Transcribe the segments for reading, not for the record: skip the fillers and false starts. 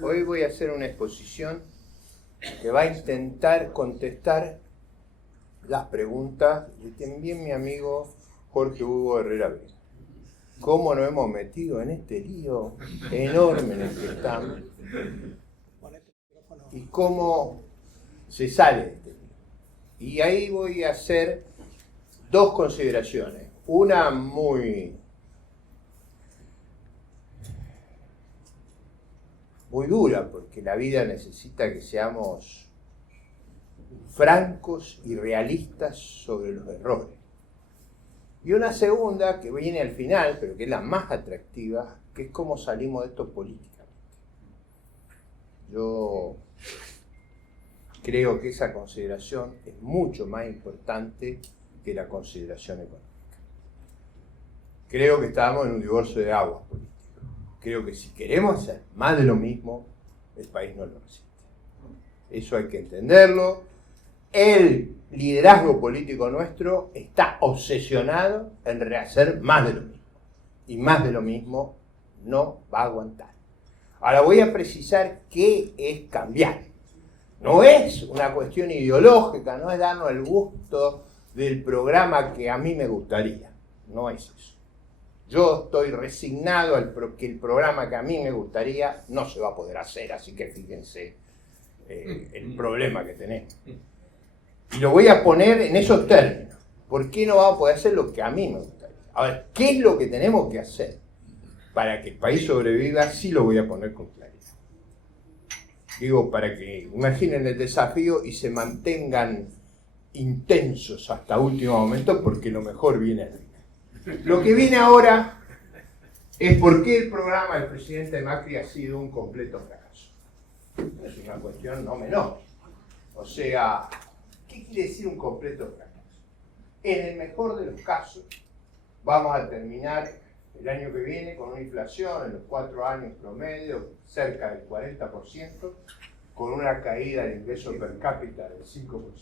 Hoy voy a hacer una exposición que va a intentar contestar las preguntas de también mi amigo Jorge Hugo Herrera Vega. ¿Cómo nos hemos metido en este lío enorme en el que estamos? Y cómo se sale de este lío. Y ahí voy a hacer dos consideraciones. Una muy dura, porque la vida necesita que seamos francos y realistas sobre los errores. Y una segunda, que viene al final, pero que es la más atractiva, que es cómo salimos de esto políticamente. Yo creo que esa consideración es mucho más importante que la consideración económica. Creo que estamos en un divorcio de aguas políticas. Creo que si queremos hacer más de lo mismo, el país no lo resiste. Eso hay que entenderlo. El liderazgo político nuestro está obsesionado en rehacer más de lo mismo. Y más de lo mismo no va a aguantar. Ahora voy a precisar qué es cambiar. No es una cuestión ideológica, no es darnos el gusto del programa que a mí me gustaría. No es eso. Yo estoy resignado que el programa que a mí me gustaría no se va a poder hacer, así que fíjense el problema que tenemos. Y lo voy a poner en esos términos. ¿Por qué no vamos a poder hacer lo que a mí me gustaría? A ver, ¿qué es lo que tenemos que hacer para que el país sobreviva? Sí lo voy a poner con claridad. Digo, para que imaginen el desafío y se mantengan intensos hasta último momento, porque lo mejor viene arriba. Lo que viene ahora es por qué el programa del presidente Macri ha sido un completo fracaso. Es una cuestión no menor. O sea, ¿qué quiere decir un completo fracaso? En el mejor de los casos, vamos a terminar el año que viene con una inflación en los 4 años promedio cerca del 40%, con una caída del ingreso per cápita del 5%.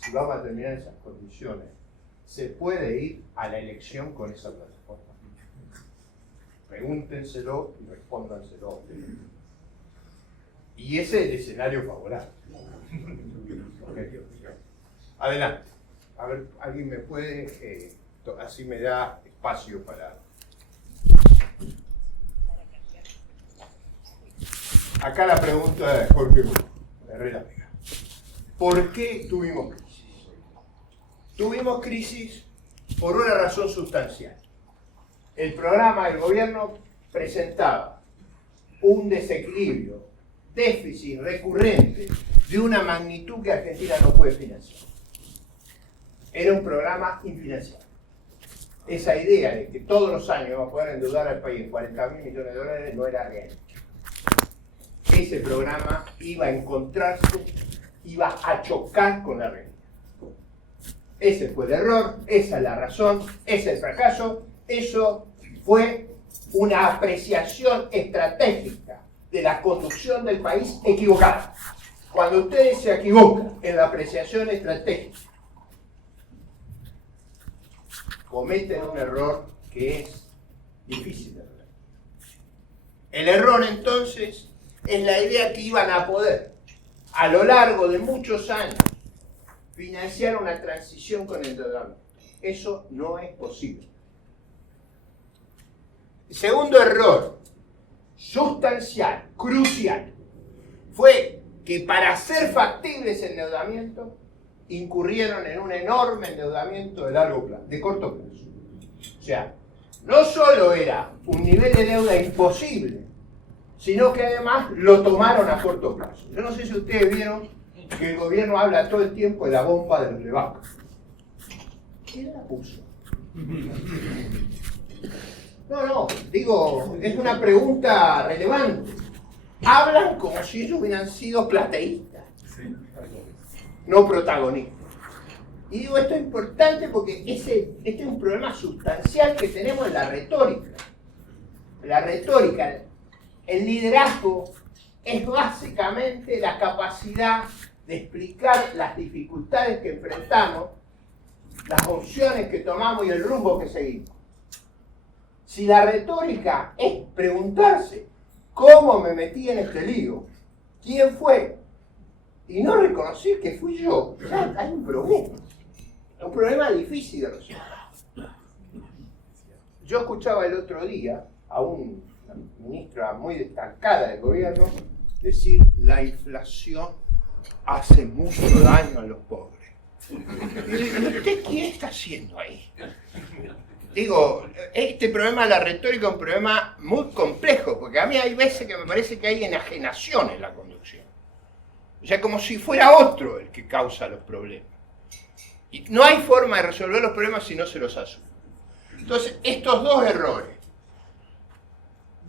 Si vamos a terminar esas condiciones, ¿se puede ir a la elección con esa plataforma? Pregúntenselo y respóndanselo. Y ese es el escenario favorable. Adelante. A ver, ¿alguien me puede? Así me da espacio para... Acá la pregunta de Jorge Herrera Vega. ¿Por qué tuvimos crisis? Tuvimos crisis por una razón sustancial. El programa del gobierno presentaba un desequilibrio, déficit recurrente de una magnitud que Argentina no puede financiar. Era un programa infinanciable. Esa idea de que todos los años vamos a poder endeudar al país en 40.000 millones de dólares no era real. Ese programa iba a encontrarse, iba a chocar con la realidad. Ese fue el error, esa es la razón, ese es el fracaso. Eso fue una apreciación estratégica de la conducción del país equivocada. Cuando ustedes se equivocan en la apreciación estratégica, cometen un error que es difícil de arreglar. El error entonces es la idea que iban a poder, a lo largo de muchos años, financiar una transición con endeudamiento. Eso no es posible. El segundo error, sustancial, crucial, fue que para hacer factible ese endeudamiento, incurrieron en un enorme endeudamiento de largo plazo, de corto plazo. O sea, no solo era un nivel de deuda imposible, sino que además lo tomaron a corto plazo. Yo no sé si ustedes vieron que el gobierno habla todo el tiempo de la bomba del Levac. ¿Quién la puso? No, digo, es una pregunta relevante. Hablan como si ellos hubieran sido plateístas, no protagonistas. Y digo, esto es importante porque este es un problema sustancial que tenemos en la retórica. La retórica, el liderazgo es básicamente la capacidad de explicar las dificultades que enfrentamos, las opciones que tomamos y el rumbo que seguimos. Si la retórica es preguntarse cómo me metí en este lío, quién fue, y no reconocer que fui yo, ya hay un problema difícil de resolver. Yo escuchaba el otro día a una ministra muy destacada del gobierno decir: la inflación hace mucho daño a los pobres. ¿Y usted qué está haciendo ahí? Digo, este problema de la retórica es un problema muy complejo, porque a mí hay veces que me parece que hay enajenación en la conducción. O sea, como si fuera otro el que causa los problemas. Y no hay forma de resolver los problemas si no se los asume. Entonces, estos dos errores,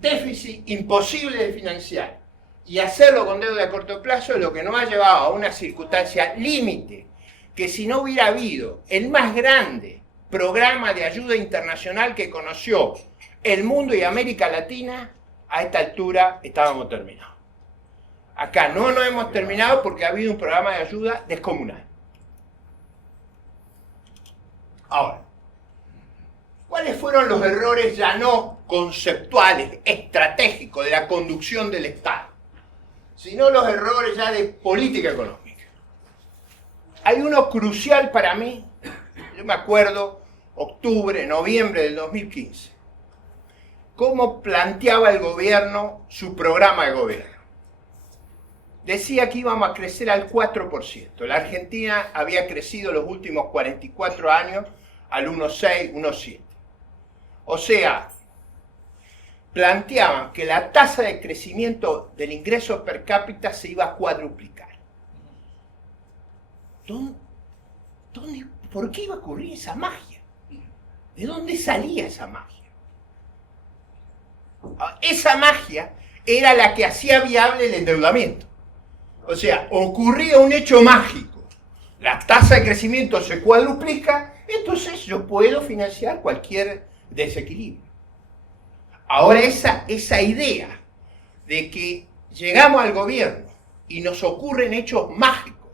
déficit imposible de financiar y hacerlo con deuda a corto plazo, es lo que nos ha llevado a una circunstancia límite, que si no hubiera habido el más grande programa de ayuda internacional que conoció el mundo y América Latina, a esta altura estábamos terminados. Acá no nos hemos terminado porque ha habido un programa de ayuda descomunal. Ahora, ¿cuáles fueron los errores ya no conceptuales, estratégicos de la conducción del Estado, sino los errores ya de política económica? Hay uno crucial para mí. Yo me acuerdo, octubre, noviembre del 2015, cómo planteaba el gobierno su programa de gobierno. Decía que íbamos a crecer al 4%. La Argentina había crecido los últimos 44 años al 1,6, 1,7. O sea, planteaban que la tasa de crecimiento del ingreso per cápita se iba a cuadruplicar. ¿Por qué iba a ocurrir esa magia? ¿De dónde salía esa magia? Esa magia era la que hacía viable el endeudamiento. O sea, ocurría un hecho mágico. La tasa de crecimiento se cuadruplica, entonces yo puedo financiar cualquier desequilibrio. Ahora esa idea de que llegamos al gobierno y nos ocurren hechos mágicos,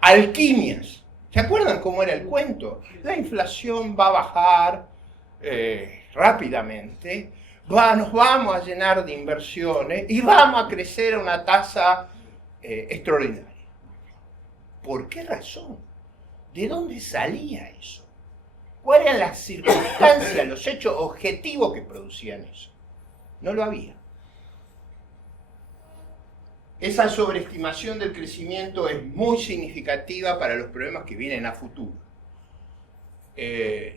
alquimias. ¿Se acuerdan cómo era el cuento? La inflación va a bajar rápidamente, nos vamos a llenar de inversiones y vamos a crecer a una tasa extraordinaria. ¿Por qué razón? ¿De dónde salía eso? ¿Cuáles eran las circunstancias, los hechos objetivos que producían eso? No lo había. Esa sobreestimación del crecimiento es muy significativa para los problemas que vienen a futuro.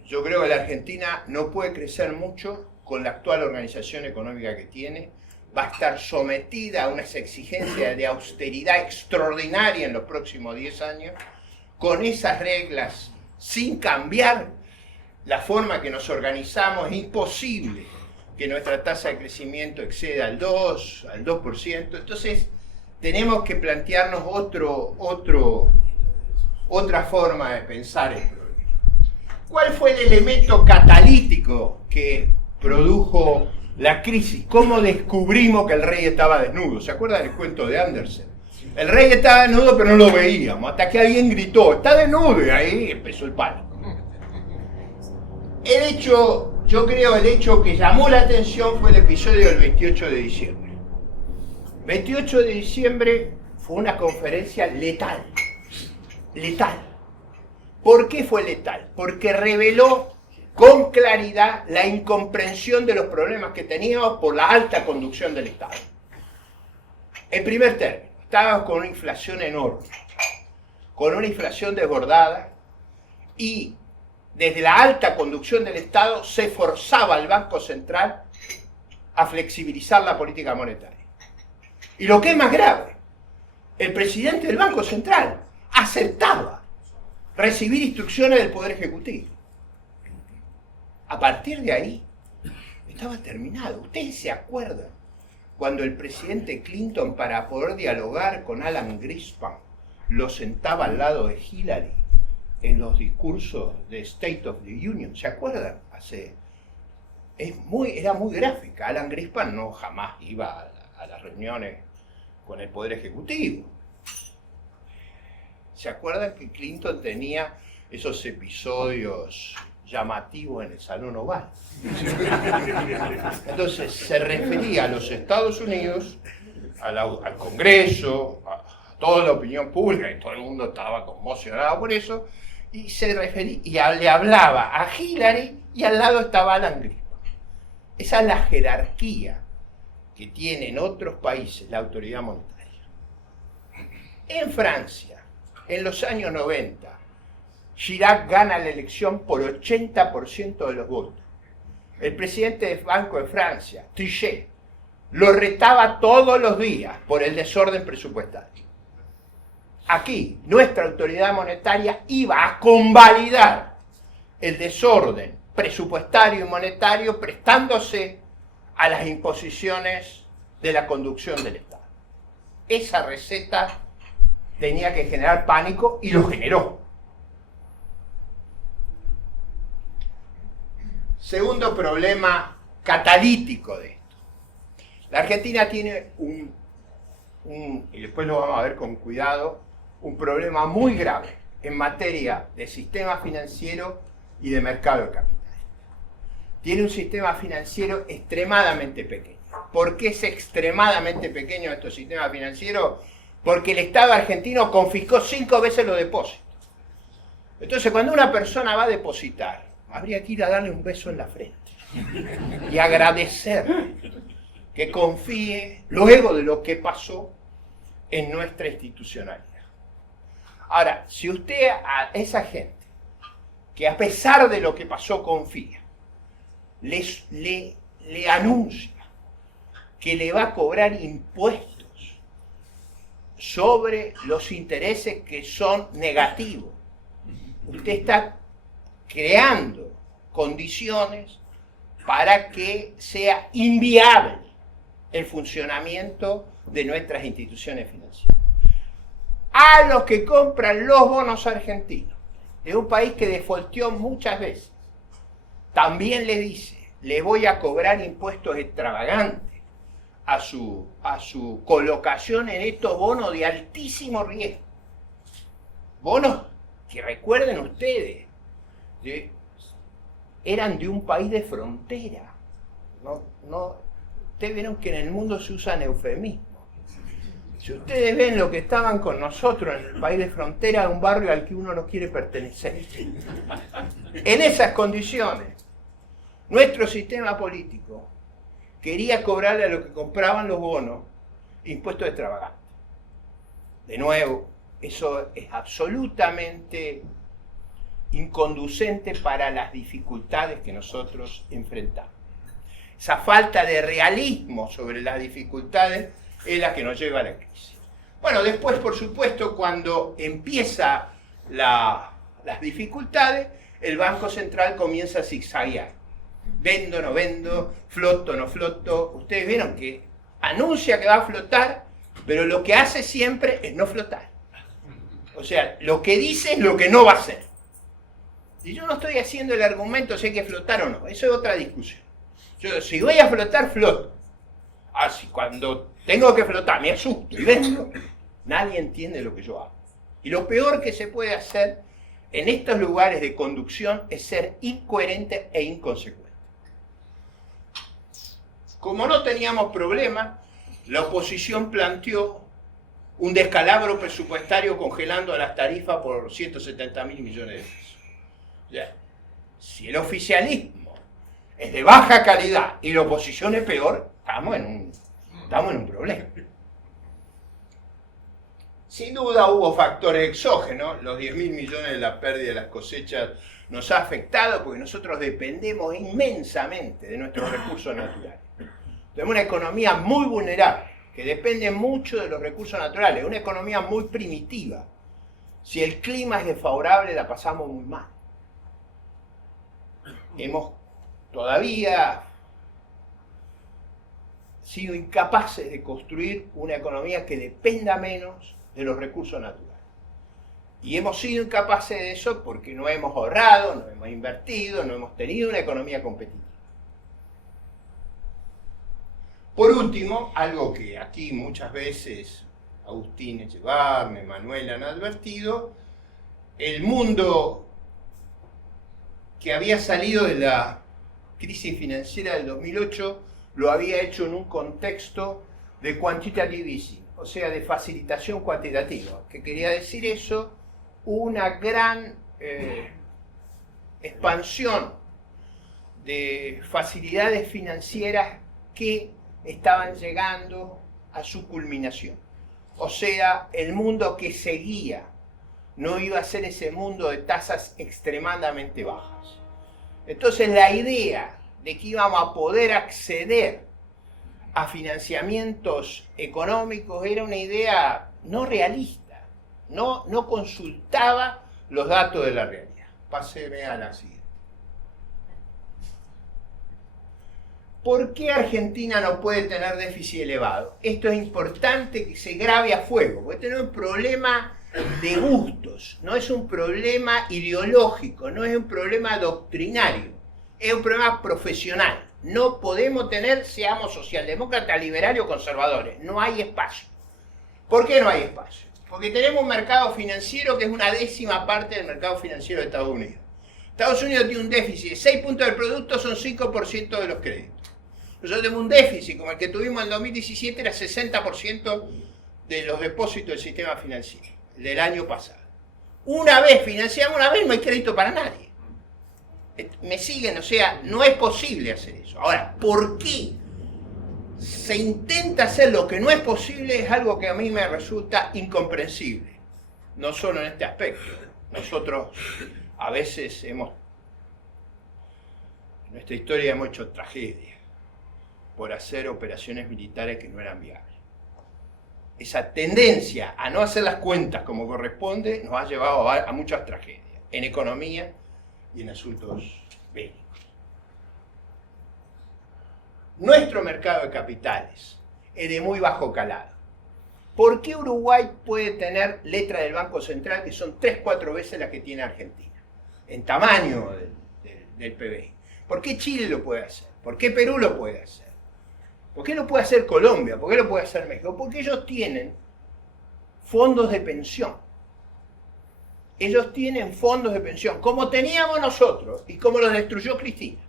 Yo creo que la Argentina no puede crecer mucho con la actual organización económica que tiene. Va a estar sometida a unas exigencias de austeridad extraordinaria en los próximos 10 años. Con esas reglas, sin cambiar la forma que nos organizamos, es imposible que nuestra tasa de crecimiento exceda al 2%. Entonces, tenemos que plantearnos otra forma de pensar el problema. ¿Cuál fue el elemento catalítico que produjo la crisis? ¿Cómo descubrimos que el rey estaba desnudo? ¿Se acuerdan del cuento de Andersen? El rey estaba desnudo pero no lo veíamos, hasta que alguien gritó, ¡está desnudo! Y ahí empezó el pánico. Yo creo el hecho que llamó la atención fue el episodio del 28 de diciembre. 28 de diciembre fue una conferencia letal. Letal. ¿Por qué fue letal? Porque reveló con claridad la incomprensión de los problemas que teníamos por la alta conducción del Estado. En primer término, estábamos con una inflación enorme, con una inflación desbordada, y desde la alta conducción del Estado se forzaba al Banco Central a flexibilizar la política monetaria. Y lo que es más grave, el presidente del Banco Central aceptaba recibir instrucciones del Poder Ejecutivo. A partir de ahí, estaba terminado. Ustedes se acuerdan cuando el presidente Clinton, para poder dialogar con Alan Greenspan, lo sentaba al lado de Hillary en los discursos de State of the Union. ¿Se acuerdan? Era muy gráfica. Alan Greenspan no jamás iba a las reuniones con el Poder Ejecutivo. ¿Se acuerdan que Clinton tenía esos episodios llamativo en el Salón Oval. Entonces se refería a los Estados Unidos, al Congreso, a toda la opinión pública, y todo el mundo estaba conmocionado por eso, y se refería, y le hablaba a Hillary, y al lado estaba Alan Greenspan. Esa es la jerarquía que tiene en otros países la autoridad monetaria. En Francia, en los años 90, Chirac gana la elección por 80% de los votos. El presidente del Banco de Francia, Trichet, lo retaba todos los días por el desorden presupuestario. Aquí, nuestra autoridad monetaria iba a convalidar el desorden presupuestario y monetario prestándose a las imposiciones de la conducción del Estado. Esa receta tenía que generar pánico y lo generó. Segundo problema catalítico de esto. La Argentina tiene y después lo vamos a ver con cuidado, un problema muy grave en materia de sistema financiero y de mercado de capitales. Tiene un sistema financiero extremadamente pequeño. ¿Por qué es extremadamente pequeño estos sistemas financieros? Porque el Estado argentino confiscó 5 veces los depósitos. Entonces, cuando una persona va a depositar, habría que ir a darle un beso en la frente y agradecerle que confíe luego de lo que pasó en nuestra institucionalidad. Ahora, si usted a esa gente que a pesar de lo que pasó confía, le anuncia que le va a cobrar impuestos sobre los intereses que son negativos, usted está creando condiciones para que sea inviable el funcionamiento de nuestras instituciones financieras. A los que compran los bonos argentinos, de un país que defaulteó muchas veces, también le dice, le voy a cobrar impuestos extravagantes a su colocación en estos bonos de altísimo riesgo. Bonos que recuerden ustedes, eran de un país de frontera. Ustedes vieron que en el mundo se usan eufemismos. Si ustedes ven lo que estaban con nosotros en el país de frontera, un barrio al que uno no quiere pertenecer. En esas condiciones, nuestro sistema político quería cobrarle a los que compraban los bonos impuestos extravagantes. De nuevo, eso es absolutamente inconducente para las dificultades que nosotros enfrentamos. Esa falta de realismo sobre las dificultades es la que nos lleva a la crisis. Bueno, después, por supuesto, cuando empieza las dificultades, el Banco Central comienza a zigzaguear. Vendo, no vendo, floto, no floto. Ustedes vieron que anuncia que va a flotar, pero lo que hace siempre es no flotar. O sea, lo que dice es lo que no va a hacer. Y yo no estoy haciendo el argumento si hay que flotar o no. Eso es otra discusión. Yo, si voy a flotar, floto. Así, cuando tengo que flotar, me asusto y vendo. Nadie entiende lo que yo hago. Y lo peor que se puede hacer en estos lugares de conducción es ser incoherente e inconsecuente. Como no teníamos problema, la oposición planteó un descalabro presupuestario congelando las tarifas por 170.000 millones de pesos. O sea, si el oficialismo es de baja calidad y la oposición es peor, estamos en un problema. Sin duda hubo factores exógenos, los 10.000 millones de la pérdida de las cosechas nos ha afectado porque nosotros dependemos inmensamente de nuestros recursos naturales. Tenemos una economía muy vulnerable, que depende mucho de los recursos naturales, una economía muy primitiva. Si el clima es desfavorable, la pasamos muy mal. Hemos todavía sido incapaces de construir una economía que dependa menos de los recursos naturales. Y hemos sido incapaces de eso porque no hemos ahorrado, no hemos invertido, no hemos tenido una economía competitiva. Por último, algo que aquí muchas veces Agustín Echevarne, Manuel han advertido, el mundo que había salido de la crisis financiera del 2008, lo había hecho en un contexto de quantitative easing, o sea, de facilitación cuantitativa. ¿Qué quería decir eso? Una gran expansión de facilidades financieras que estaban llegando a su culminación. O sea, el mundo que seguía no iba a ser ese mundo de tasas extremadamente bajas. Entonces la idea de que íbamos a poder acceder a financiamientos económicos era una idea no realista, no consultaba los datos de la realidad. Páseme a la siguiente. ¿Por qué Argentina no puede tener déficit elevado? Esto es importante que se grabe a fuego, porque tenemos un problema de gustos, no es un problema ideológico, no es un problema doctrinario, es un problema profesional. No podemos tener, seamos socialdemócratas, liberales o conservadores, no hay espacio. ¿Por qué no hay espacio? Porque tenemos un mercado financiero que es una décima parte del mercado financiero de Estados Unidos. Estados Unidos tiene un déficit de 6 puntos del producto, son 5% de los créditos. Nosotros tenemos un déficit, como el que tuvimos en 2017, era 60% de los depósitos del sistema financiero, del año pasado. Una vez financiamos, una vez no hay crédito para nadie. ¿Me siguen? O sea, no es posible hacer eso. Ahora, ¿por qué se intenta hacer lo que no es posible? Es algo que a mí me resulta incomprensible. No solo en este aspecto. Nosotros a veces en nuestra historia hemos hecho tragedias por hacer operaciones militares que no eran viables. Esa tendencia a no hacer las cuentas como corresponde nos ha llevado a muchas tragedias, en economía y en asuntos bélicos. Nuestro mercado de capitales es de muy bajo calado. ¿Por qué Uruguay puede tener letras del Banco Central que son 3-4 veces las que tiene Argentina? En tamaño del PBI. ¿Por qué Chile lo puede hacer? ¿Por qué Perú lo puede hacer? ¿Por qué lo puede hacer Colombia? ¿Por qué lo puede hacer México? Porque ellos tienen fondos de pensión. Ellos tienen fondos de pensión, como teníamos nosotros y como los destruyó Cristina.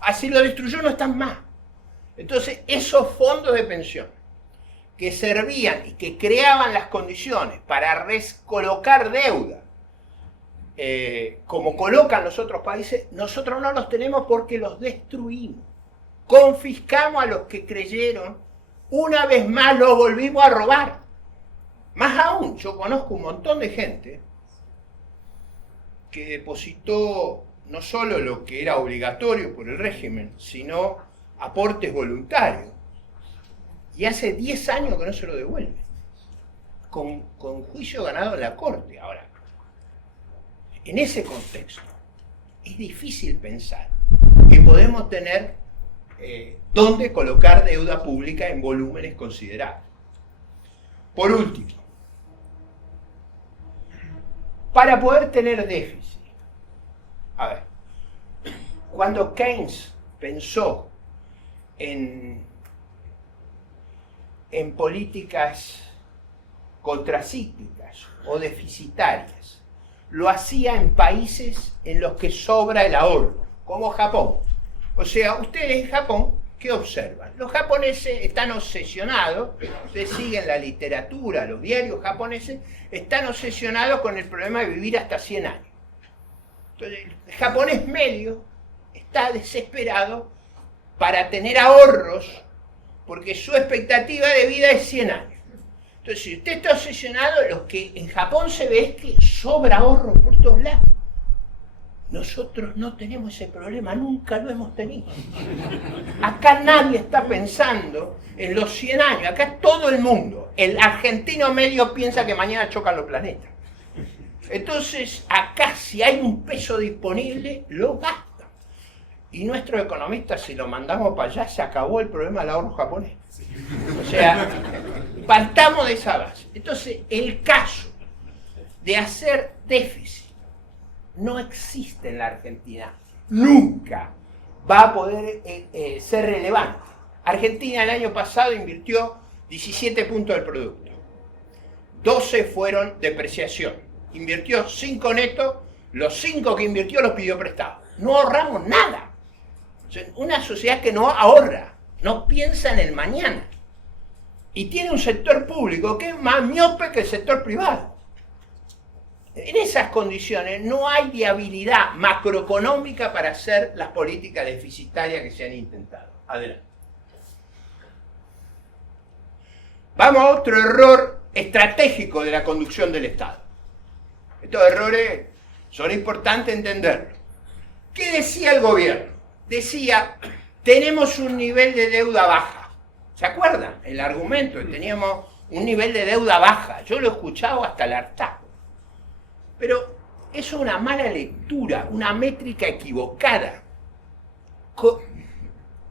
Así lo destruyó, no están más. Entonces, esos fondos de pensión que servían y que creaban las condiciones para recolocar deuda, como colocan los otros países, nosotros no los tenemos porque los destruimos. Confiscamos a los que creyeron, una vez más los volvimos a robar. Más aún, yo conozco un montón de gente que depositó no solo lo que era obligatorio por el régimen, sino aportes voluntarios. Y hace 10 años que no se lo devuelven, con juicio ganado en la corte. Ahora, en ese contexto, es difícil pensar que podemos tener dónde colocar deuda pública en volúmenes considerables. Por último, para poder tener déficit, a ver, cuando Keynes pensó en políticas contracíclicas o deficitarias, lo hacía en países en los que sobra el ahorro, como Japón. O sea, ustedes en Japón, ¿qué observan? Los japoneses están obsesionados, ustedes siguen la literatura, los diarios japoneses, están obsesionados con el problema de vivir hasta 100 años. Entonces, el japonés medio está desesperado para tener ahorros, porque su expectativa de vida es 100 años. Entonces, si usted está obsesionado, lo que en Japón se ve es que sobra ahorro por todos lados. Nosotros no tenemos ese problema, nunca lo hemos tenido. Acá nadie está pensando en los 100 años, acá todo el mundo, el argentino medio piensa que mañana chocan los planetas. Entonces, acá si hay un peso disponible, lo gastan. Y nuestros economistas, si lo mandamos para allá, se acabó el problema del ahorro japonés. O sea, partamos de esa base. Entonces, el caso de hacer déficit no existe en la Argentina. Nunca va a poder ser relevante. Argentina el año pasado invirtió 17 puntos del producto. 12 fueron depreciación. Invirtió 5 netos, los 5 que invirtió los pidió prestados. no ahorramos nada. O sea, una sociedad que no ahorra, no piensa en el mañana. Y tiene un sector público que es más miope que el sector privado. En esas condiciones no hay viabilidad macroeconómica para hacer las políticas deficitarias que se han intentado. Adelante. Vamos a otro error estratégico de la conducción del Estado. Estos errores son importantes entenderlos. ¿Qué decía el gobierno? Decía, tenemos un nivel de deuda baja. ¿Se acuerdan? El argumento, que teníamos un nivel de deuda baja. Yo lo he escuchado hasta el hartazgo. Pero eso es una mala lectura, una métrica equivocada.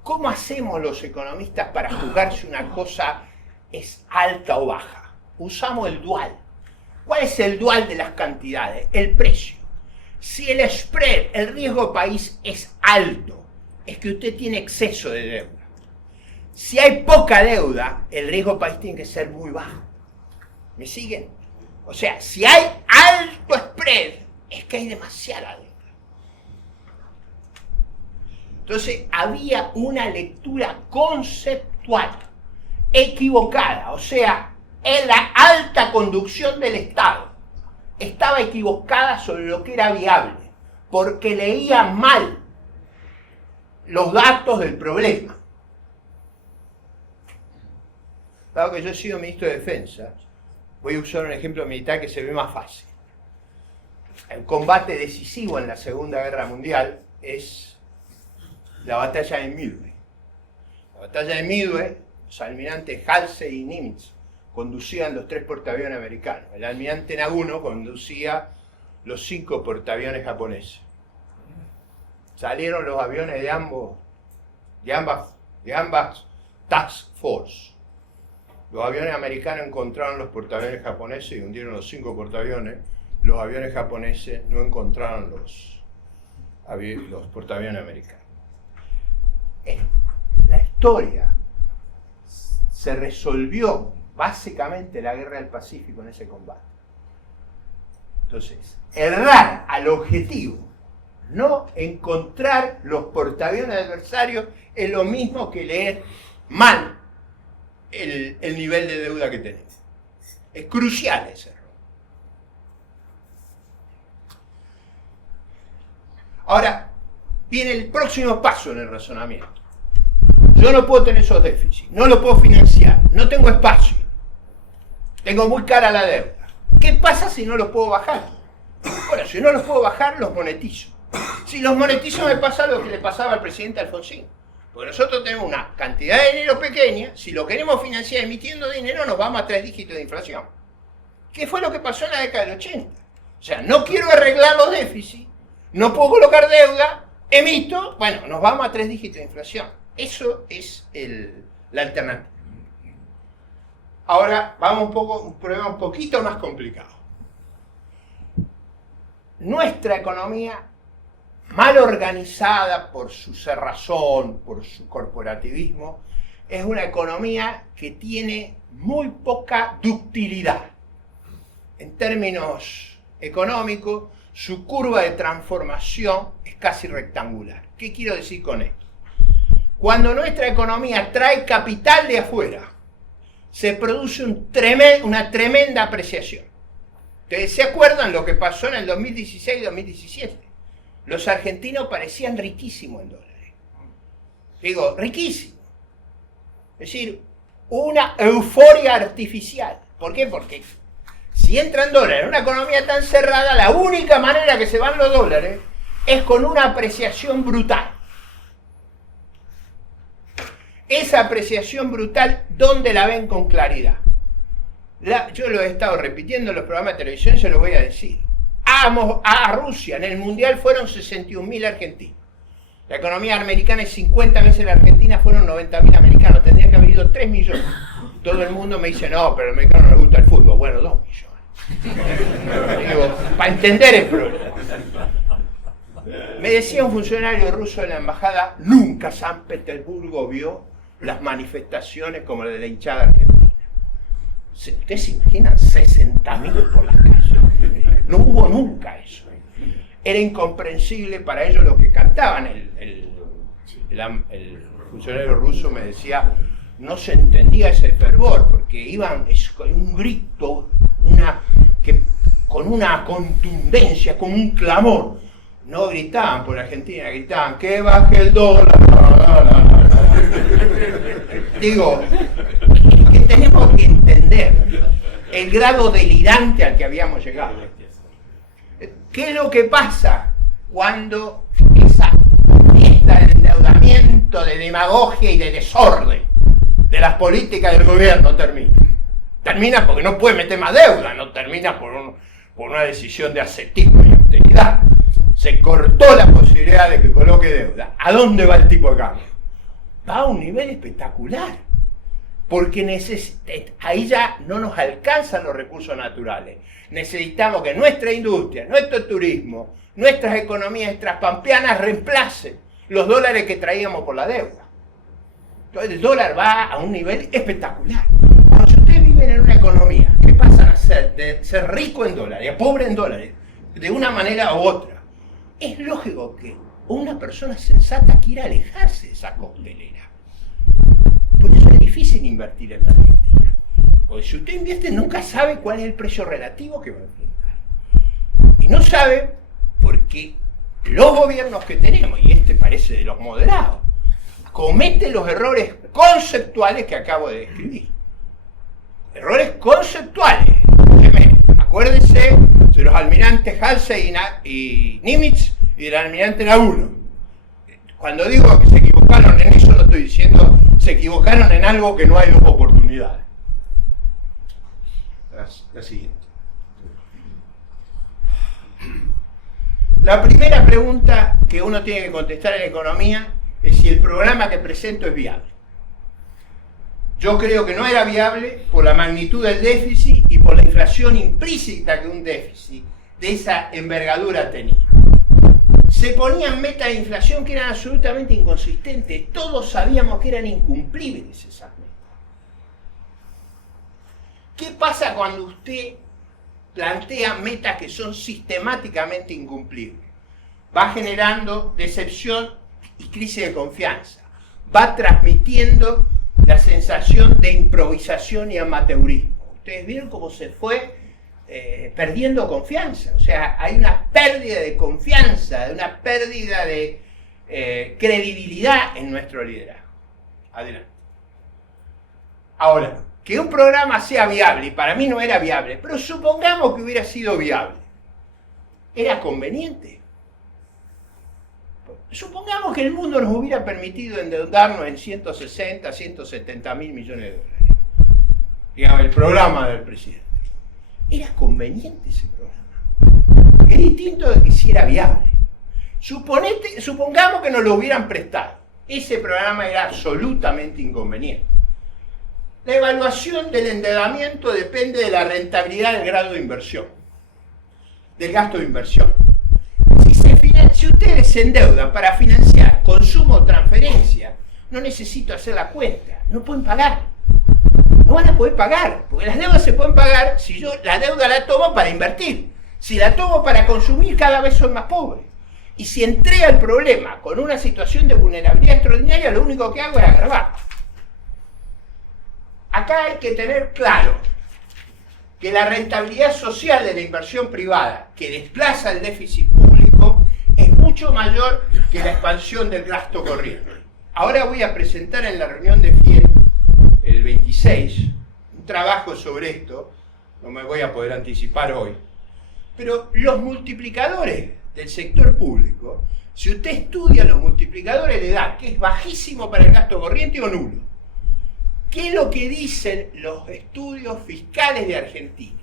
¿Cómo hacemos los economistas para juzgar si una cosa es alta o baja? Usamos el dual. ¿Cuál es el dual de las cantidades? El precio. Si el spread, el riesgo país es alto, es que usted tiene exceso de deuda. Si hay poca deuda, el riesgo país tiene que ser muy bajo. ¿Me siguen? O sea, si hay alto spread, es que hay demasiada deuda. Entonces, había una lectura conceptual equivocada. O sea, en la alta conducción del Estado estaba equivocada sobre lo que era viable, porque leía mal los datos del problema. Dado que yo he sido ministro de Defensa, voy a usar un ejemplo militar que se ve más fácil. El combate decisivo en la Segunda Guerra Mundial es la batalla de Midway. La batalla de Midway, los almirantes Halsey y Nimitz conducían los 3 portaaviones americanos. El almirante Naguno conducía los 5 portaaviones japoneses. Salieron los aviones de ambas task force. Los aviones americanos encontraron los portaaviones japoneses y hundieron los 5 portaaviones. Los aviones japoneses no encontraron los portaaviones americanos. La historia se resolvió básicamente la guerra del Pacífico en ese combate. Entonces, errar al objetivo, no encontrar los portaaviones adversarios, es lo mismo que leer mal el nivel de deuda que tenemos. Es crucial ese error. Ahora, viene el próximo paso en el razonamiento. Yo no puedo tener esos déficits, no lo puedo financiar, no tengo espacio, tengo muy cara la deuda. ¿Qué pasa si no los puedo bajar? Bueno, si no los puedo bajar, los monetizo. Si los monetizo me pasa lo que le pasaba al presidente Alfonsín. Porque nosotros tenemos una cantidad de dinero pequeña, si lo queremos financiar emitiendo dinero, nos vamos a 3 dígitos de inflación. ¿Qué fue lo que pasó en la década del 80? O sea, no quiero arreglar los déficits, no puedo colocar deuda, emito, bueno, nos vamos a 3 dígitos de inflación. Eso es la alternativa. Ahora vamos un problema un poquito más complicado. Nuestra economía, mal organizada por su cerrazón, por su corporativismo, es una economía que tiene muy poca ductilidad. En términos económicos, su curva de transformación es casi rectangular. ¿Qué quiero decir con esto? Cuando nuestra economía trae capital de afuera, se produce una tremenda apreciación. ¿Ustedes se acuerdan lo que pasó en el 2016 y 2017? Los argentinos parecían riquísimos en dólares. Digo, riquísimos. Es decir, una euforia artificial. ¿Por qué? Porque si entran dólares en una economía tan cerrada, la única manera que se van los dólares es con una apreciación brutal. Esa apreciación brutal, ¿dónde la ven con claridad? Yo lo he estado repitiendo en los programas de televisión y se lo voy a decir. A Rusia, en el Mundial fueron 61.000 argentinos. La economía americana es 50 veces la Argentina, fueron 90.000 americanos. Tendría que haber ido 3 millones. Todo el mundo me dice, no, pero al americano no le gusta el fútbol. Bueno, 2 millones. Digo, para entender el problema. Me decía un funcionario ruso de la embajada, nunca San Petersburgo vio las manifestaciones como la de la hinchada argentina. ¿Ustedes se imaginan 60.000 por las calles? No hubo nunca eso. era incomprensible para ellos lo que cantaban. El funcionario ruso me decía, no se entendía ese fervor, porque iban con un grito, con una contundencia, con un clamor. No gritaban por Argentina, gritaban que baje el dólar. Digo, que tenemos que entender el grado delirante al que habíamos llegado. ¿Qué es lo que pasa cuando esa fiesta de endeudamiento, de demagogia y de desorden de las políticas del gobierno termina? Termina porque no puede meter más deuda, no termina por una decisión de ascetismo y austeridad. Se cortó la posibilidad de que coloque deuda. ¿A dónde va el tipo de cambio? Va a un nivel espectacular, porque ahí ya no nos alcanzan los recursos naturales. Necesitamos que nuestra industria, nuestro turismo, nuestras economías transpampeanas reemplacen los dólares que traíamos por la deuda. Entonces el dólar va a un nivel espectacular. Ahora, si ustedes viven en una economía que pasan a de ser rico en dólares a pobre en dólares, de una manera u otra, es lógico que una persona sensata quiera alejarse de esa coctelera. Por eso es difícil invertir en la Argentina. Porque si usted invierte nunca sabe cuál es el precio relativo que va a enfrentar. Y no sabe porque los gobiernos que tenemos, y este parece de los moderados, cometen los errores conceptuales que acabo de describir. Errores conceptuales. Acuérdense de los almirantes Halsey y Nimitz y del almirante Nabuno. Cuando digo que se equivocaron en eso, no estoy diciendo se equivocaron en algo que no hay dos oportunidades. La siguiente. La primera pregunta que uno tiene que contestar en economía es si el programa que presento es viable. Yo creo que no era viable por la magnitud del déficit y por la inflación implícita que un déficit de esa envergadura tenía. Se ponían metas de inflación que eran absolutamente inconsistentes. Todos sabíamos que eran incumplibles esas metas. ¿Qué pasa cuando usted plantea metas que son sistemáticamente incumplibles? Va generando decepción y crisis de confianza. Va transmitiendo la sensación de improvisación y amateurismo. Ustedes vieron cómo se fue perdiendo confianza. O sea, hay una pérdida de confianza, una pérdida de credibilidad en nuestro liderazgo. Adelante. Ahora, que un programa sea viable, y para mí no era viable, pero supongamos que hubiera sido viable, ¿era conveniente? Supongamos que el mundo nos hubiera permitido endeudarnos en 160, 170 mil millones de dólares. Digamos, el programa del presidente. ¿Era conveniente ese programa? Es distinto de que si era viable. Supongamos que nos lo hubieran prestado. Ese programa era absolutamente inconveniente. La evaluación del endeudamiento depende de la rentabilidad del grado de inversión, del gasto de inversión. Si ustedes se endeudan para financiar consumo o transferencia, no necesito hacer la cuenta, no pueden pagar. No van a poder pagar, porque las deudas se pueden pagar si yo la deuda la tomo para invertir. Si la tomo para consumir, cada vez soy más pobre. Y si entré al problema con una situación de vulnerabilidad extraordinaria, lo único que hago es agravar. Acá hay que tener claro que la rentabilidad social de la inversión privada, que desplaza el déficit público, es mucho mayor que la expansión del gasto corriente. Ahora voy a presentar en la reunión de FIEL, el 26, un trabajo sobre esto, no me voy a poder anticipar hoy, pero los multiplicadores del sector público, si usted estudia los multiplicadores le da que es bajísimo para el gasto corriente o nulo. ¿Qué es lo que dicen los estudios fiscales de Argentina?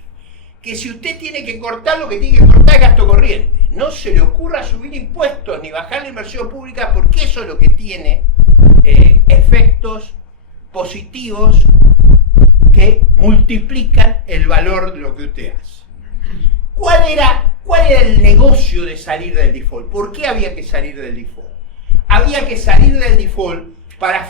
Que si usted tiene que cortar, lo que tiene que cortar es gasto corriente. No se le ocurra subir impuestos ni bajar la inversión pública, porque eso es lo que tiene efectos positivos que multiplican el valor de lo que usted hace. ¿Cuál era el negocio de salir del default? ¿Por qué había que salir del default? Había que salir del default para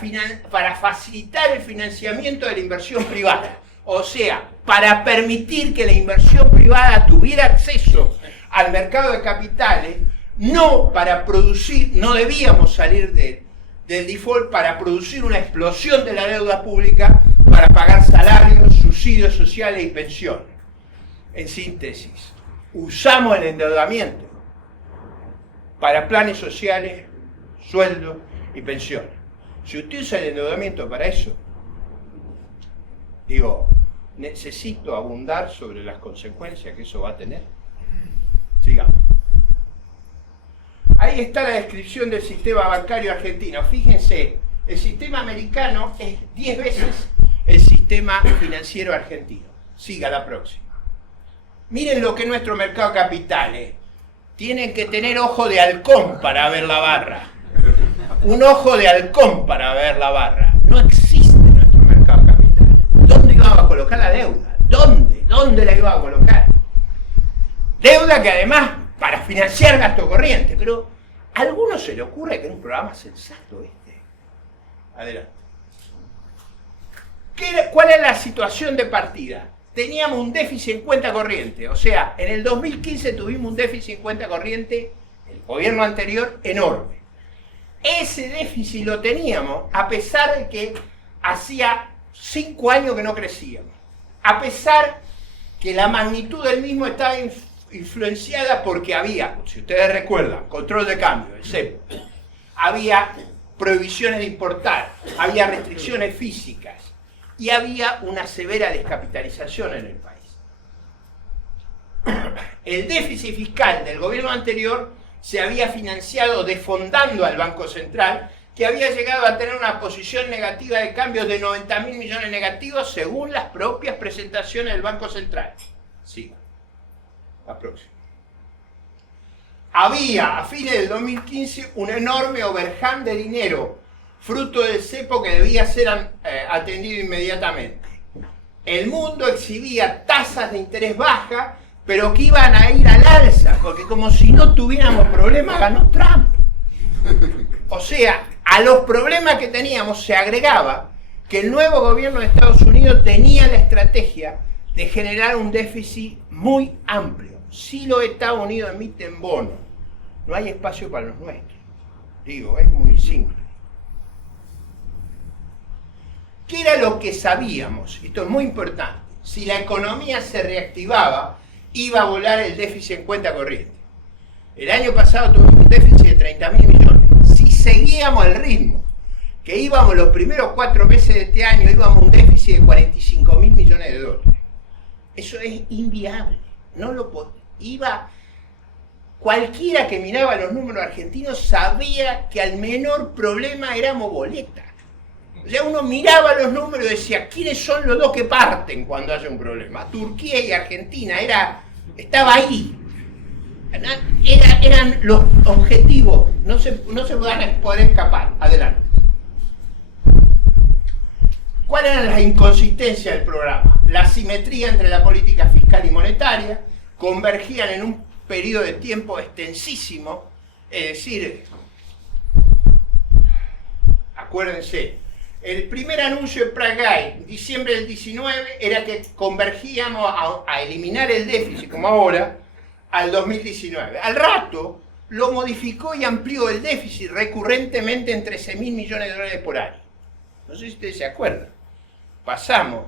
facilitar el financiamiento de la inversión privada. O sea, para permitir que la inversión privada tuviera acceso a al mercado de capitales, no para producir, no debíamos salir del default para producir una explosión de la deuda pública para pagar salarios, subsidios sociales y pensiones. En síntesis, usamos el endeudamiento para planes sociales, sueldos y pensiones. Si usted usa el endeudamiento para eso, digo, necesito abundar sobre las consecuencias que eso va a tener. Sigamos. Ahí está la descripción del sistema bancario argentino. Fíjense, el sistema americano es 10 veces el sistema financiero argentino. Siga la próxima. Miren lo que es nuestro mercado de capitales. Tienen que tener ojo de halcón para ver la barra. Un ojo de halcón para ver la barra. No existe nuestro mercado de capitales. ¿Dónde íbamos a colocar la deuda? ¿Dónde la íbamos a colocar? Deuda que además para financiar gasto corriente, pero ¿a alguno se le ocurre que es un programa sensato este? Adelante. ¿Cuál es la situación de partida? Teníamos un déficit en cuenta corriente, o sea, en el 2015 tuvimos un déficit en cuenta corriente, el gobierno anterior, enorme. Ese déficit lo teníamos a pesar de que hacía 5 años que no crecíamos, a pesar que la magnitud del mismo estaba influenciada porque había, si ustedes recuerdan, control de cambio, el cepo, había prohibiciones de importar, había restricciones físicas y había una severa descapitalización en el país. El déficit fiscal del gobierno anterior se había financiado desfondando al Banco Central, que había llegado a tener una posición negativa de cambio de 90.000 millones negativos según las propias presentaciones del Banco Central. Sí. La próxima. Había a fines del 2015 un enorme overhang de dinero, fruto del cepo que debía ser atendido inmediatamente. El mundo exhibía tasas de interés bajas, pero que iban a ir al alza, porque como si no tuviéramos problemas, ganó Trump. O sea, a los problemas que teníamos se agregaba que el nuevo gobierno de Estados Unidos tenía la estrategia de generar un déficit muy amplio. Si los Estados Unidos emiten bonos, no hay espacio para los nuestros. Digo, es muy simple. ¿Qué era lo que sabíamos? Esto es muy importante. Si la economía se reactivaba, iba a volar el déficit en cuenta corriente. El año pasado tuvimos un déficit de 30.000 millones. Si seguíamos al ritmo que íbamos los primeros 4 meses de este año, íbamos a un déficit de 45.000 millones de dólares. Eso es inviable. No lo iba. Cualquiera que miraba los números argentinos sabía que al menor problema éramos boleta. O sea, uno miraba los números y decía, ¿quiénes son los dos que parten cuando haya un problema? Turquía y Argentina, estaba ahí. Eran los objetivos, no se van a poder escapar. Adelante. ¿Cuáles eran las inconsistencias del programa? La asimetría entre la política fiscal y monetaria, convergían en un periodo de tiempo extensísimo, es decir, acuérdense, el primer anuncio de Pragai, en diciembre del 19, era que convergíamos a eliminar el déficit, como ahora, al 2019. Al rato, lo modificó y amplió el déficit recurrentemente en 13.000 millones de dólares por año. No sé si ustedes se acuerdan. Pasamos.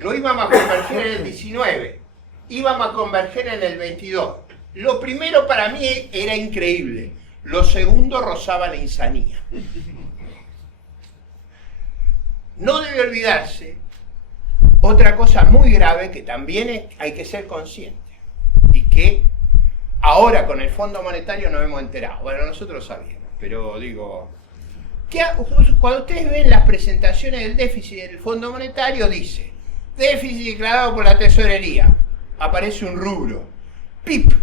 Lo íbamos a converger en el 19, íbamos a converger en el 22. Lo primero para mí era increíble, lo segundo rozaba la insanía. No debe olvidarse otra cosa muy grave que también hay que ser consciente y que ahora con el Fondo Monetario nos hemos enterado. Bueno, nosotros sabíamos, pero digo, cuando ustedes ven las presentaciones del déficit del Fondo Monetario, dice déficit declarado por la tesorería, aparece un rubro, PIB.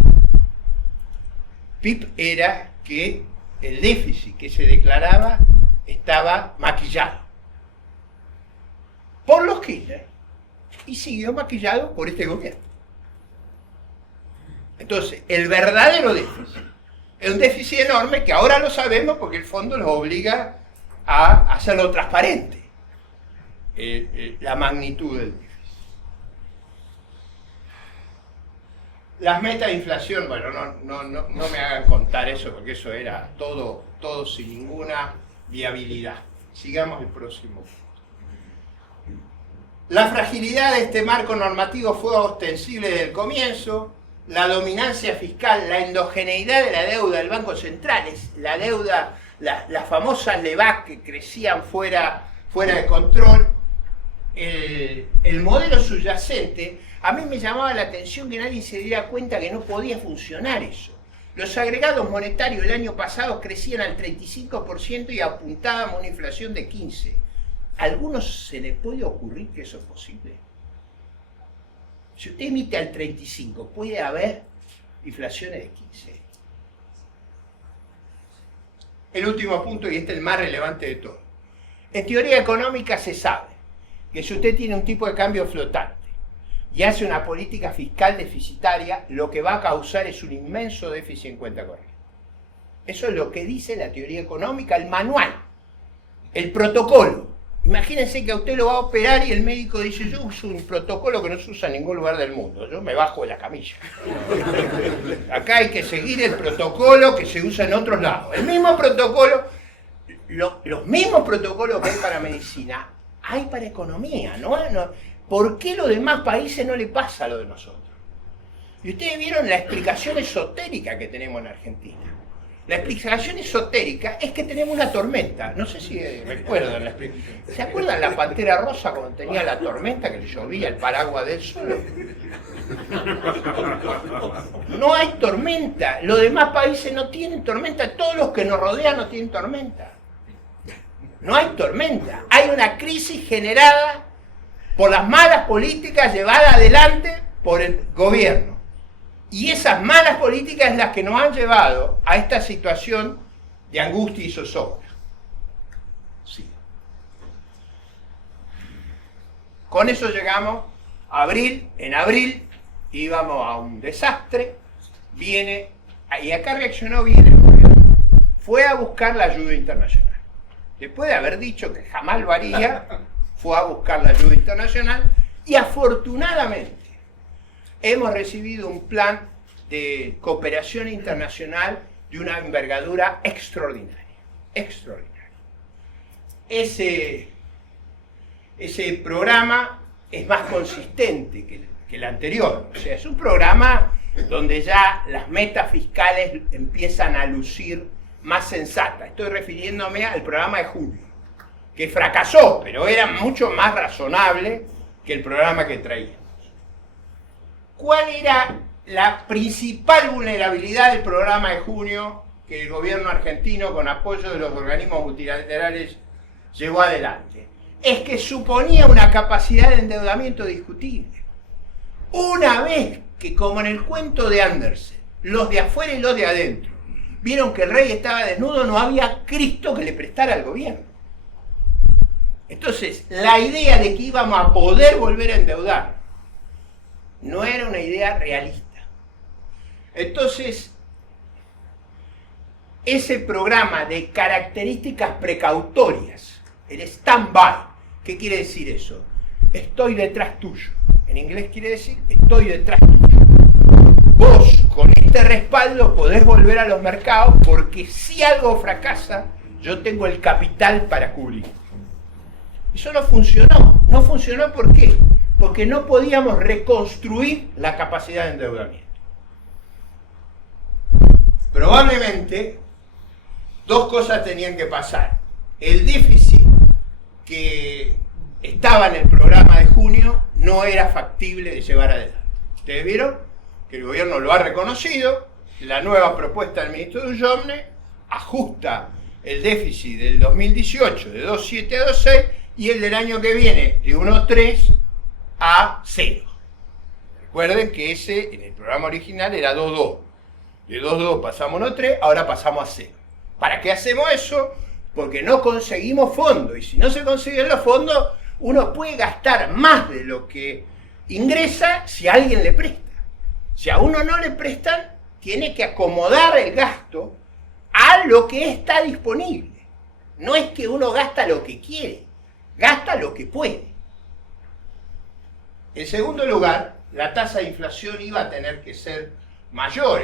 PIB era que el déficit que se declaraba estaba maquillado por los Kirchner y siguió maquillado por este gobierno. Entonces, el verdadero déficit es un déficit enorme que ahora lo sabemos porque el fondo nos obliga a hacerlo transparente, la magnitud del déficit. Las metas de inflación, bueno, no me hagan contar eso porque eso era todo sin ninguna viabilidad. Sigamos el próximo. La fragilidad de este marco normativo fue ostensible desde el comienzo. La dominancia fiscal, la endogeneidad de la deuda del Banco Central, la deuda, las famosas LEVAC que crecían fuera de control. El modelo subyacente, a mí me llamaba la atención que nadie se diera cuenta que no podía funcionar eso. Los agregados monetarios el año pasado crecían al 35% y apuntaban a una inflación de 15%. ¿A algunos se les puede ocurrir que eso es posible? Si usted emite al 35%, puede haber inflaciones de 15%. El último punto, y este es el más relevante de todo. En teoría económica se sabe que si usted tiene un tipo de cambio flotante y hace una política fiscal deficitaria, lo que va a causar es un inmenso déficit en cuenta corriente. Eso es lo que dice la teoría económica, el manual, el protocolo. Imagínense que a usted lo va a operar y el médico dice, yo uso un protocolo que no se usa en ningún lugar del mundo, yo me bajo de la camilla. Acá hay que seguir el protocolo que se usa en otros lados. El mismo protocolo, los mismos protocolos que hay para medicina, hay para economía, ¿no? ¿Por qué a los demás países no le pasa lo de nosotros? Y ustedes vieron la explicación esotérica que tenemos en Argentina. La explicación esotérica es que tenemos una tormenta. No sé si recuerdan la explicación. ¿Se acuerdan la Pantera Rosa cuando tenía la tormenta que le llovía el paraguas del sol? No hay tormenta. Los demás países no tienen tormenta. Todos los que nos rodean no tienen tormenta. No hay tormenta. Hay una crisis generada por las malas políticas llevadas adelante por el gobierno. Y esas malas políticas es las que nos han llevado a esta situación de angustia y zozobra. Sí. Con eso llegamos a abril. En abril íbamos a un desastre. Y acá reaccionó bien el gobierno. Fue a buscar la ayuda internacional. Después de haber dicho que jamás lo haría, fue a buscar la ayuda internacional y afortunadamente hemos recibido un plan de cooperación internacional de una envergadura extraordinaria. Extraordinaria. Ese programa es más consistente que el anterior. O sea, es un programa donde ya las metas fiscales empiezan a lucir más sensatas. Estoy refiriéndome al programa de junio, que fracasó, pero era mucho más razonable que el programa que traíamos. ¿Cuál era la principal vulnerabilidad del programa de junio que el gobierno argentino, con apoyo de los organismos multilaterales, llevó adelante? Es que suponía una capacidad de endeudamiento discutible. Una vez que, como en el cuento de Andersen, los de afuera y los de adentro vieron que el rey estaba desnudo, no había Cristo que le prestara al gobierno. Entonces, la idea de que íbamos a poder volver a endeudar no era una idea realista. Entonces, ese programa de características precautorias, el stand-by, ¿qué quiere decir eso? Estoy detrás tuyo. En inglés quiere decir, estoy detrás tuyo. Vos, con este respaldo, podés volver a los mercados porque si algo fracasa, yo tengo el capital para cubrir. Eso no funcionó. No funcionó, ¿por qué? Porque no podíamos reconstruir la capacidad de endeudamiento. Probablemente, dos cosas tenían que pasar. El déficit que estaba en el programa de junio no era factible de llevar adelante. ¿Ustedes vieron? Que el gobierno lo ha reconocido. La nueva propuesta del ministro Dujovne ajusta el déficit del 2018 de 2,7 a 2,6 y el del año que viene de 1,3 a 0. Recuerden que ese en el programa original era 2,2. De 2,2 pasamos a 1,3, ahora pasamos a 0. ¿Para qué hacemos eso? Porque no conseguimos fondos. Y si no se consiguen los fondos, uno puede gastar más de lo que ingresa si a alguien le presta. Si a uno no le prestan, tiene que acomodar el gasto a lo que está disponible. No es que uno gasta lo que quiere, gasta lo que puede. En segundo lugar, la tasa de inflación iba a tener que ser mayor.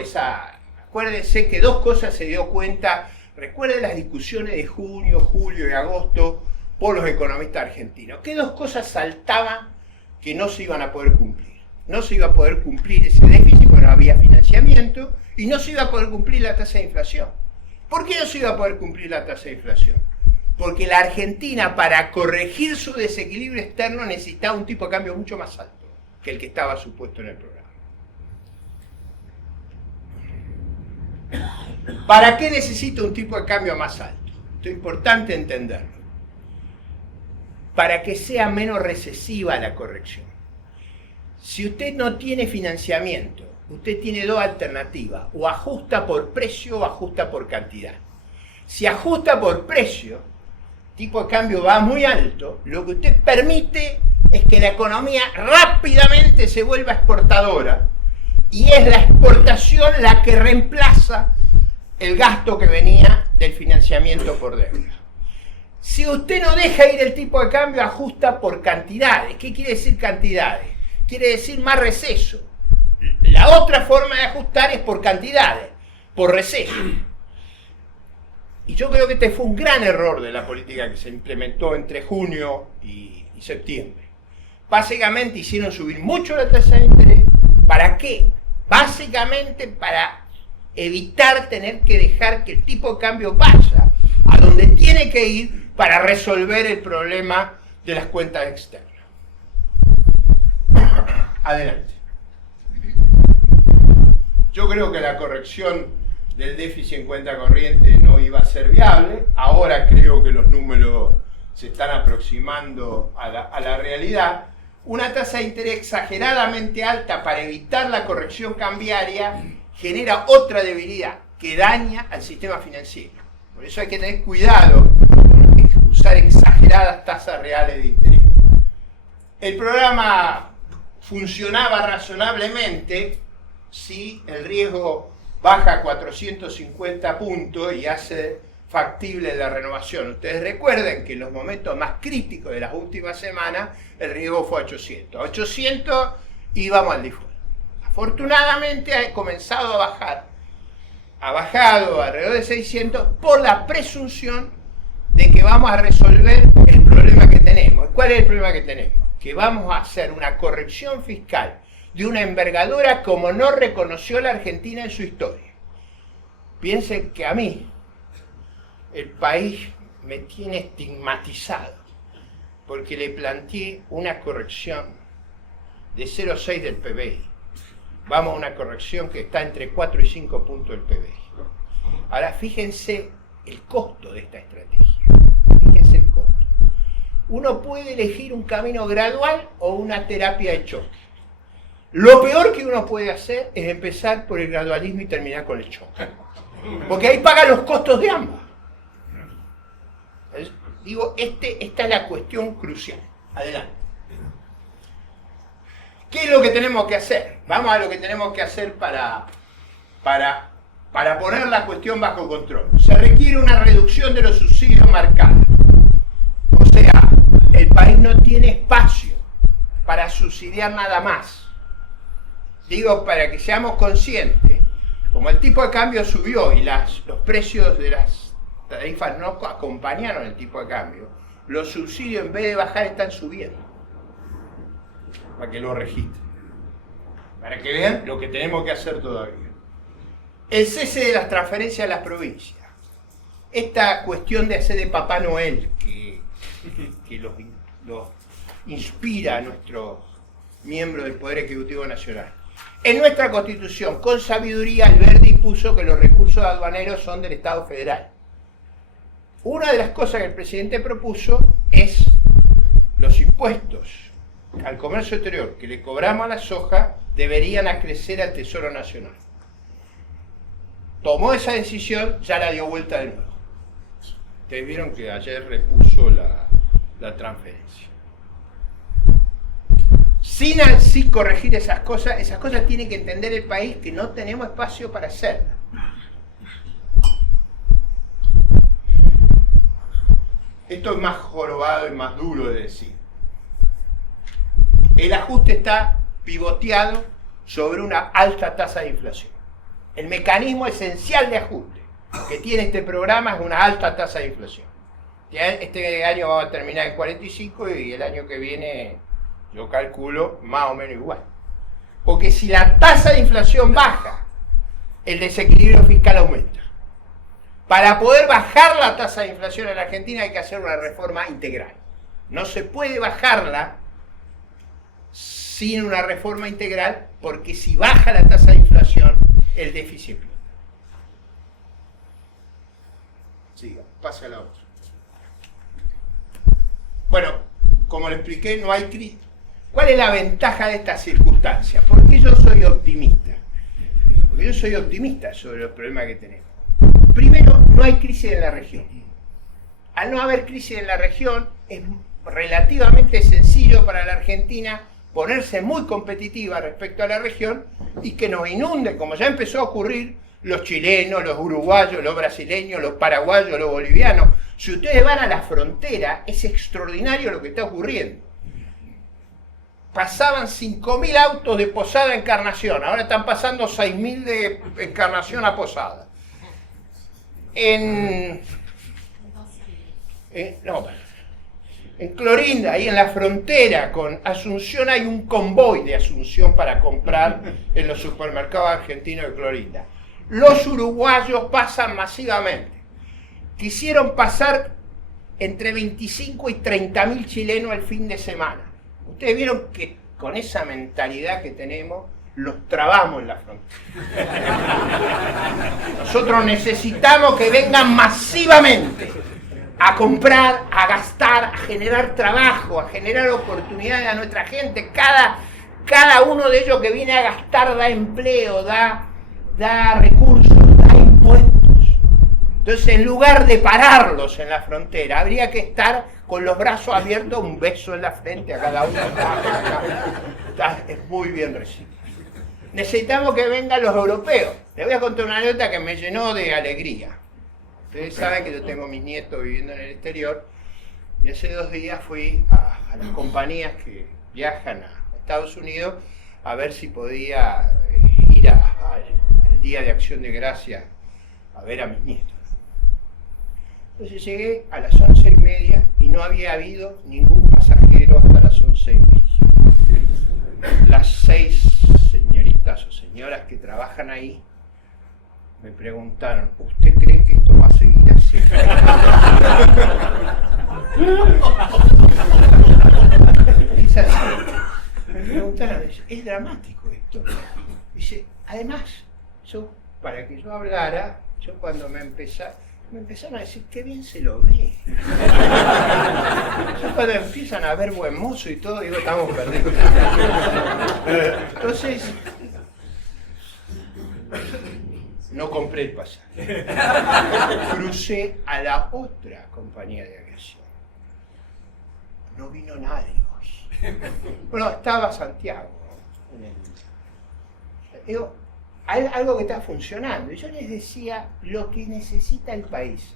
Acuérdense que dos cosas se dio cuenta. Recuerden las discusiones de junio, julio y agosto por los economistas argentinos. ¿Qué dos cosas saltaban que no se iban a poder cumplir? No se iba a poder cumplir ese déficit porque no había financiamiento y no se iba a poder cumplir la tasa de inflación. ¿Por qué no se iba a poder cumplir la tasa de inflación? Porque la Argentina, para corregir su desequilibrio externo, necesitaba un tipo de cambio mucho más alto que el que estaba supuesto en el programa. ¿Para qué necesita un tipo de cambio más alto? Esto es importante entenderlo. Para que sea menos recesiva la corrección. Si usted no tiene financiamiento, usted tiene dos alternativas: o ajusta por precio o ajusta por cantidad. Si ajusta por precio, el tipo de cambio va muy alto, lo que usted permite es que la economía rápidamente se vuelva exportadora, y es la exportación la que reemplaza el gasto que venía del financiamiento por deuda. Si usted no deja ir el tipo de cambio, ajusta por cantidades. ¿Qué quiere decir cantidades? Quiere decir más receso. La otra forma de ajustar es por cantidades, por receso. Y yo creo que este fue un gran error de la política que se implementó entre junio y septiembre. Básicamente hicieron subir mucho la tasa de interés. ¿Para qué? Básicamente para evitar tener que dejar que el tipo de cambio vaya a donde tiene que ir para resolver el problema de las cuentas externas. Adelante. Yo creo que la corrección del déficit en cuenta corriente no iba a ser viable. Ahora creo que los números se están aproximando a la realidad. Una tasa de interés exageradamente alta para evitar la corrección cambiaria genera otra debilidad que daña al sistema financiero. Por eso hay que tener cuidado con usar exageradas tasas reales de interés. El programa funcionaba razonablemente si el riesgo baja a 450 puntos y hace factible la renovación. Ustedes recuerden que en los momentos más críticos de las últimas semanas el riesgo fue a 800. A 800 íbamos al default. Afortunadamente ha comenzado a bajar. Ha bajado alrededor de 600 por la presunción de que vamos a resolver el problema que tenemos. ¿Cuál es el problema que tenemos? Que vamos a hacer una corrección fiscal de una envergadura como no reconoció la Argentina en su historia. Piensen que a mí el país me tiene estigmatizado porque le planteé una corrección de 0,6 del PBI. Vamos a una corrección que está entre 4 y 5 puntos del PBI. Ahora fíjense el costo de esta estrategia. Fíjense el costo. Uno puede elegir un camino gradual o una terapia de choque. Lo peor que uno puede hacer es empezar por el gradualismo y terminar con el choque. Porque ahí paga los costos de ambos. Digo, esta es la cuestión crucial. Adelante. ¿Qué es lo que tenemos que hacer? Vamos a lo que tenemos que hacer para poner la cuestión bajo control. Se requiere una reducción de los subsidios marcados. O sea, el país no tiene espacio para subsidiar nada más. Digo, para que seamos conscientes, como el tipo de cambio subió y los precios de las tarifas no acompañaron el tipo de cambio, los subsidios en vez de bajar están subiendo. Para que lo registren. Para que vean lo que tenemos que hacer todavía. El cese de las transferencias a las provincias. Esta cuestión de hacer de Papá Noel que los inspira a nuestros miembros del Poder Ejecutivo Nacional. En nuestra Constitución, con sabiduría, Alberdi puso que los recursos aduaneros son del Estado federal. Una de las cosas que el presidente propuso es los impuestos al comercio exterior que le cobramos a la soja deberían acrecer al Tesoro Nacional. Tomó esa decisión, ya la dio vuelta de nuevo. Ustedes vieron que ayer repuso la transferencia. Sin así corregir esas cosas tiene que entender el país que no tenemos espacio para hacerlas. Esto es más jorobado y más duro de decir. El ajuste está pivoteado sobre una alta tasa de inflación. El mecanismo esencial de ajuste que tiene este programa es una alta tasa de inflación. Este año va a terminar en 45 y el año que viene yo calculo más o menos igual. Porque si la tasa de inflación baja, el desequilibrio fiscal aumenta. Para poder bajar la tasa de inflación en la Argentina hay que hacer una reforma integral. No se puede bajarla sin una reforma integral, porque si baja la tasa de inflación, el déficit explota. Siga, pasa a la otra. Bueno, como le expliqué, no hay crisis. ¿Cuál es la ventaja de esta circunstancia? ¿Por qué yo soy optimista? Porque yo soy optimista sobre los problemas que tenemos. Primero, no hay crisis en la región. Al no haber crisis en la región, es relativamente sencillo para la Argentina ponerse muy competitiva respecto a la región y que nos inunde, como ya empezó a ocurrir, los chilenos, los uruguayos, los brasileños, los paraguayos, los bolivianos. Si ustedes van a la frontera, es extraordinario lo que está ocurriendo. Pasaban 5.000 autos de Posada a Encarnación, ahora están pasando 6.000 de Encarnación a Posada. En Clorinda, ahí en la frontera con Asunción, hay un convoy de Asunción para comprar en los supermercados argentinos de Clorinda. Los uruguayos pasan masivamente. Quisieron pasar entre 25 y 30.000 chilenos el fin de semana. Ustedes vieron que con esa mentalidad que tenemos, los trabamos en la frontera. Nosotros necesitamos que vengan masivamente a comprar, a gastar, a generar trabajo, a generar oportunidades a nuestra gente. Cada uno de ellos que viene a gastar da empleo, da recursos, da impuestos. Entonces, en lugar de pararlos en la frontera, habría que estar con los brazos abiertos, un beso en la frente a cada uno. Es muy bien recibido. Necesitamos que vengan los europeos. Les voy a contar una anécdota que me llenó de alegría. Ustedes saben que yo tengo mis nietos viviendo en el exterior y hace 2 días fui a las compañías que viajan a Estados Unidos a ver si podía ir al Día de Acción de Gracias a ver a mis nietos. Entonces llegué a las 11:30 y no había habido ningún pasajero hasta las 11:30. Las 6 señoritas o señoras que trabajan ahí me preguntaron, ¿usted cree que esto va a seguir así? Es así. Me preguntaron, es dramático esto. Dice, además, para que yo hablara, yo cuando me empezaron a decir, qué bien se lo ve. Yo cuando empiezan a ver buen mozo y todo, digo, estamos perdidos. Entonces, no compré el pasaje. Crucé a la otra compañía de aviación. No vino nadie hoy. Bueno, estaba Santiago. Digo, hay algo que está funcionando. Y yo les decía, lo que necesita el país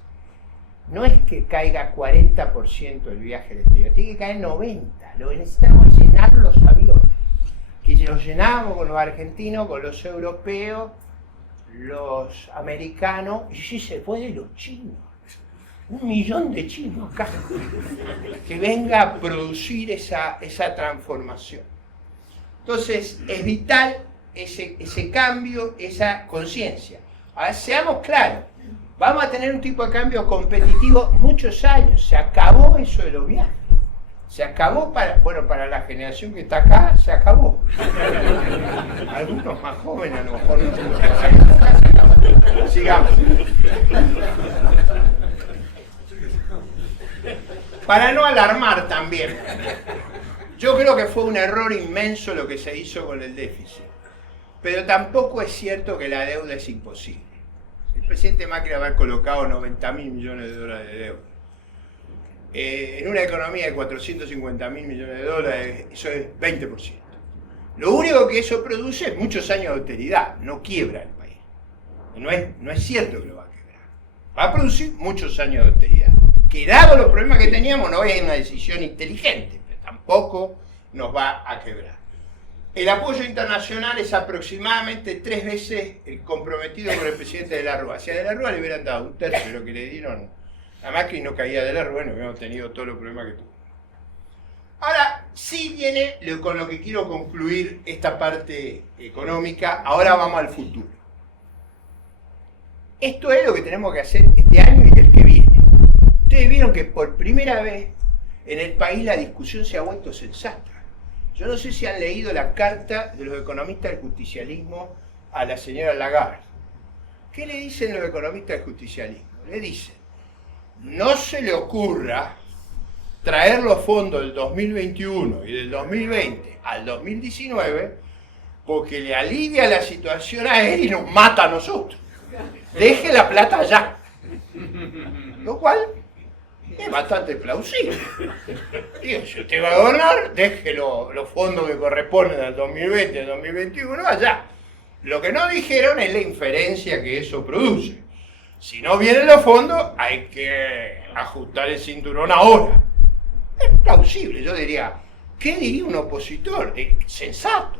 no es que caiga 40% el viaje del exterior, tiene que caer 90%. Lo que necesitamos es llenar los aviones. Que los llenamos con los argentinos, con los europeos, los americanos, y si se puede los chinos. 1 millón de chinos acá. Que venga a producir esa transformación. Entonces, es vital ese cambio, esa conciencia. Ahora, seamos claros, vamos a tener un tipo de cambio competitivo muchos años. Se acabó eso de los viajes. Se acabó para la generación que está acá, se acabó. Algunos más jóvenes a lo mejor no. Sigamos. Para no alarmar también, yo creo que fue un error inmenso lo que se hizo con el déficit. Pero tampoco es cierto que la deuda es imposible. El presidente Macri va a haber colocado 90.000 millones de dólares de deuda. En una economía de 450.000 millones de dólares, eso es 20%. Lo único que eso produce es muchos años de austeridad, no quiebra el país. No es cierto que lo va a quebrar. Va a producir muchos años de austeridad. Que dado los problemas que teníamos, no es una decisión inteligente, pero tampoco nos va a quebrar. El apoyo internacional es aproximadamente 3 veces el comprometido con el presidente de la Rúa. Si a de la Rúa le hubieran dado un tercio de lo que le dieron a Macri, no caía de la Rúa, no hubiéramos tenido todos los problemas que tuvo. Ahora, sí viene con lo que quiero concluir esta parte económica. Ahora vamos al futuro. Esto es lo que tenemos que hacer este año y el que viene. Ustedes vieron que por primera vez en el país la discusión se ha vuelto sensata. Yo no sé si han leído la carta de los economistas del justicialismo a la señora Lagarde. ¿Qué le dicen los economistas del justicialismo? Le dicen, no se le ocurra traer los fondos del 2021 y del 2020 al 2019 porque le alivia la situación a él y nos mata a nosotros. Deje la plata allá. Lo cual es bastante plausible. Digo, si usted va a gobernar, deje los fondos que corresponden al 2020 y al 2021 allá. Lo que no dijeron es la inferencia que eso produce. Si no vienen los fondos, hay que ajustar el cinturón ahora. Es plausible, yo diría. ¿Qué diría un opositor? Sensato.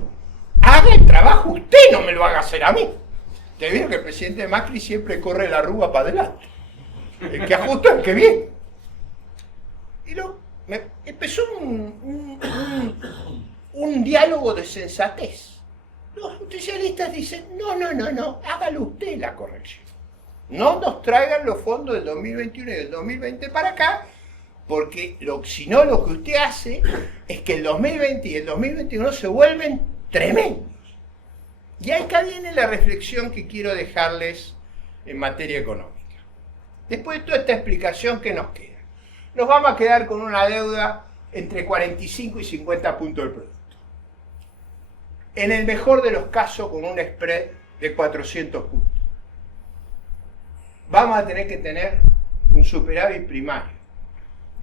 Haga el trabajo usted, no me lo haga hacer a mí. Te vieron que el presidente Macri siempre corre la arruga para adelante. El que ajusta es el que viene. Y empezó un diálogo de sensatez. Los justicialistas dicen, no, hágalo usted la corrección. No nos traigan los fondos del 2021 y del 2020 para acá, porque si no lo que usted hace es que el 2020 y el 2021 se vuelven tremendos. Y acá viene la reflexión que quiero dejarles en materia económica. Después de toda esta explicación, ¿qué nos queda? Nos vamos a quedar con una deuda entre 45 y 50 puntos del producto. En el mejor de los casos, con un spread de 400 puntos. Vamos a tener que tener un superávit primario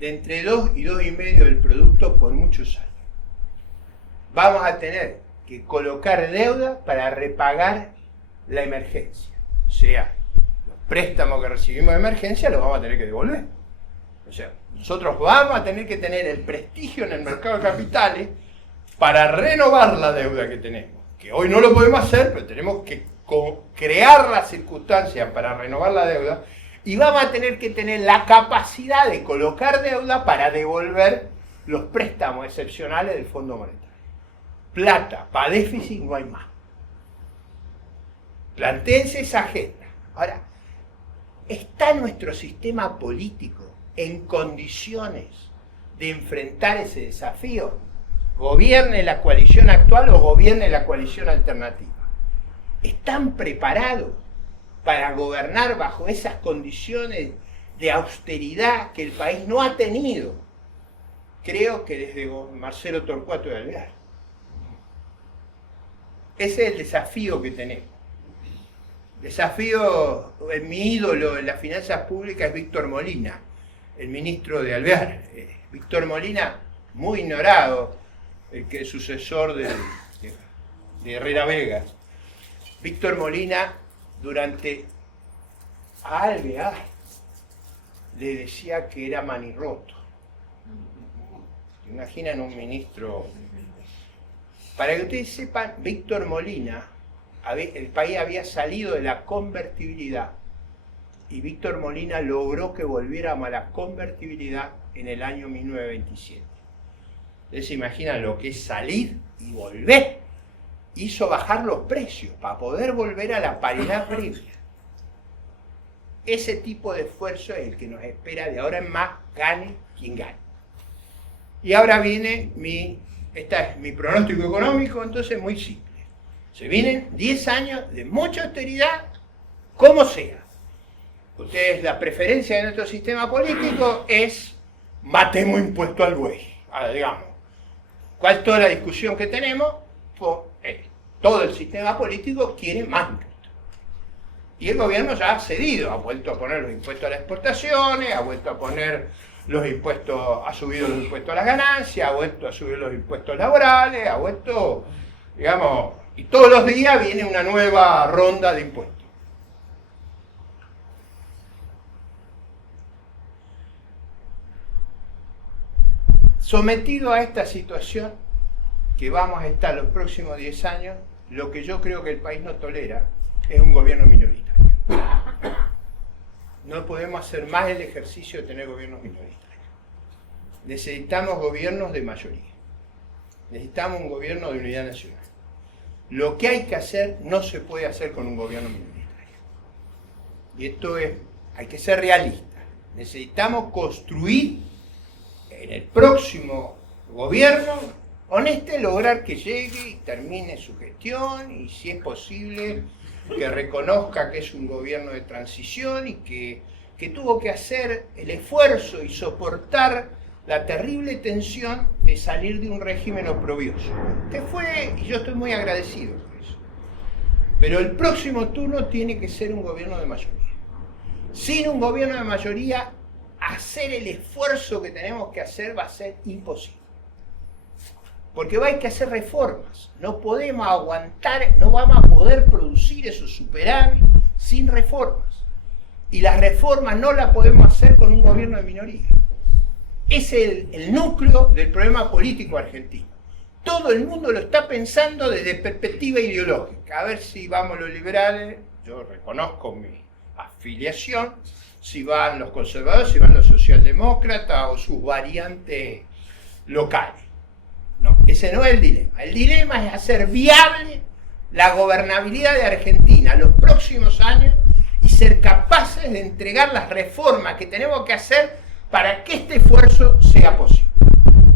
de entre 2 y 2,5 del producto por muchos años. Vamos a tener que colocar deuda para repagar la emergencia. O sea, los préstamos que recibimos de emergencia los vamos a tener que devolver. O sea, nosotros vamos a tener que tener el prestigio en el mercado de capitales para renovar la deuda que tenemos. Que hoy no lo podemos hacer, pero tenemos que crear las circunstancias para renovar la deuda y vamos a tener que tener la capacidad de colocar deuda para devolver los préstamos excepcionales del Fondo Monetario. Plata para déficit no hay más. Plantéense esa agenda. Ahora, ¿está nuestro sistema político en condiciones de enfrentar ese desafío? Gobierne la coalición actual o gobierne la coalición alternativa. ¿Están preparados para gobernar bajo esas condiciones de austeridad que el país no ha tenido? Creo que desde Marcelo Torcuato de Alvear. Ese es el desafío que tenemos. Mi ídolo en las finanzas públicas es Víctor Molina, el ministro de Alvear. Víctor Molina, muy ignorado, el que es sucesor de Herrera Vega. Víctor Molina, durante a Alvear, le decía que era manirroto. ¿Se imaginan un ministro? Para que ustedes sepan, Víctor Molina, el país había salido de la convertibilidad y Víctor Molina logró que volviéramos a la convertibilidad en el año 1927. Ustedes se imaginan lo que es salir y volver. Hizo bajar los precios para poder volver a la paridad previa. Ese tipo de esfuerzo es el que nos espera de ahora en más, gane quien gane. Y ahora viene este es mi pronóstico económico, entonces muy simple. Se vienen 10 años de mucha austeridad, como sea. Ustedes, la preferencia de nuestro sistema político es matemos impuesto al buey. Digamos, ¿cuál es toda la discusión que tenemos? Todo el sistema político quiere más impuestos. Y el gobierno ya ha cedido, ha vuelto a poner los impuestos a las exportaciones, ha vuelto a poner los impuestos, ha subido los impuestos a las ganancias, ha vuelto a subir los impuestos laborales, ha vuelto, digamos, y todos los días viene una nueva ronda de impuestos. Sometido a esta situación, que vamos a estar los próximos 10 años, lo que yo creo que el país no tolera es un gobierno minoritario. No podemos hacer más el ejercicio de tener gobiernos minoritarios. Necesitamos gobiernos de mayoría. Necesitamos un gobierno de unidad nacional. Lo que hay que hacer no se puede hacer con un gobierno minoritario. Y esto es, hay que ser realistas. Necesitamos construir en el próximo gobierno, lograr que llegue y termine su gestión, y si es posible, que reconozca que es un gobierno de transición y que tuvo que hacer el esfuerzo y soportar la terrible tensión de salir de un régimen oprobioso. Que fue, y yo estoy muy agradecido por eso. Pero el próximo turno tiene que ser un gobierno de mayoría. Sin un gobierno de mayoría, hacer el esfuerzo que tenemos que hacer va a ser imposible. Porque va a haber que hacer reformas. No podemos aguantar, no vamos a poder producir esos superávit sin reformas. Y las reformas no las podemos hacer con un gobierno de minoría. Es el núcleo del problema político argentino. Todo el mundo lo está pensando desde perspectiva ideológica. A ver si vamos los liberales, yo reconozco mi afiliación, si van los conservadores, si van los socialdemócratas o sus variantes locales. No, ese no es el dilema. El dilema es hacer viable la gobernabilidad de Argentina los próximos años y ser capaces de entregar las reformas que tenemos que hacer para que este esfuerzo sea posible,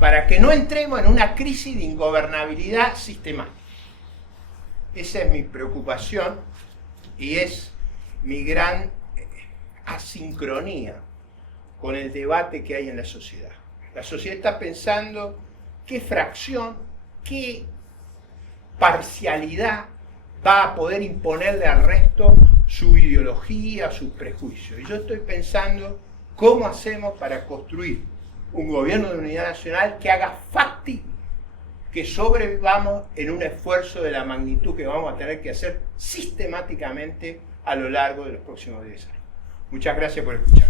para que no entremos en una crisis de ingobernabilidad sistemática. Esa es mi preocupación y es mi gran asincronía con el debate que hay en la sociedad. La sociedad está pensando qué fracción, qué parcialidad va a poder imponerle al resto su ideología, sus prejuicios. Y yo estoy pensando cómo hacemos para construir un gobierno de unidad nacional que haga factible que sobrevivamos en un esfuerzo de la magnitud que vamos a tener que hacer sistemáticamente a lo largo de los próximos 10 años. Muchas gracias por escuchar.